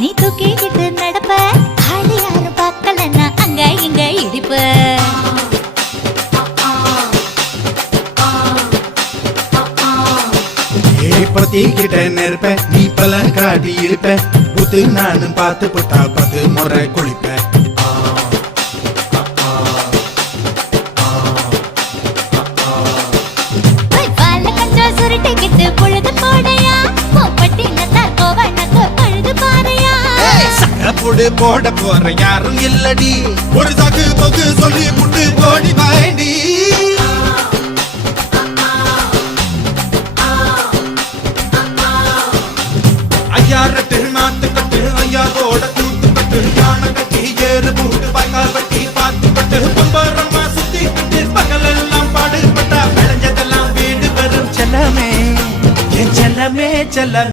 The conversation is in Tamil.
நீ தூக்கிக்கிட்டு நடப்ப ஆளு யாரும் பார்க்கலன்னா அங்க இங்க இடிப்ப பத்திக்கிட்ட நெருப்ப நீ பல காட்டி இருப்ப புத்து நானும் பார்த்து புட்டா 10 முறை குளிப்பேன் சுருட்டிக்கிட்டு பொழுது போடையா போப்பட்டி நத்தா கோவனக்கு பழுது பாறையா சகப்புடு போட போற யாரும் இல்லடி ஒரு சாக்கு போக்கு சொல்லி புட்டு போடி வாண்டி ஐயாரட்டு நாத்து கட்டு ஐயாவோட கூத்து கட்டு யானை கட்டி ஏறு பூட்டு பாய்க்கால் வட்டி பார்த்து கட்டு பொம்பரமா சுத்தி கட்டு பகல் எல்லாம் பாடுபட்டா விளைஞ்சதெல்லாம் வீடு வரும் செல்லமே என் செல்லமே செல்ல